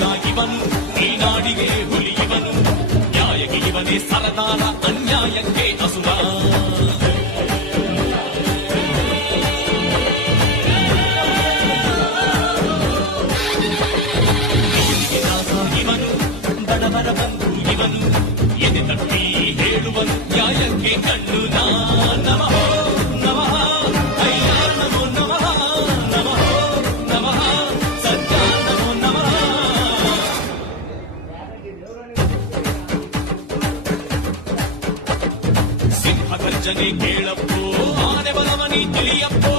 ಯೋಧ ಇವನು, ಈ ನಾಡಿಗೆ ಹುಲಿ ಇವನು, ನ್ಯಾಯಕ್ಕೆ ಇವನೇ ಸರದಾರ, ಅನ್ಯಾಯಕ್ಕೆ ಅಸುರ. ಇವನು ಬಡವರ ಬಂಧು ಇವನು, ಎದೆ ತಟ್ಟಿ ಹೇಳುವನು ನ್ಯಾಯಕ್ಕೆ ಕಣ್ಣು. ನಮಃ ನಮಃ ಅಯ್ಯಾರ ನಮೋ ನಮಃ, ನಮಃ ನಮಃ ಸತ್ಯ ನಮೋ ನಮಃ. ಸಿಂಹ ಗರ್ಜನೆ ಕೇಳಪ್ಪೋ, ಆನೆ ಬಲವನಿ ತಿಳಿಯಪ್ಪೋ,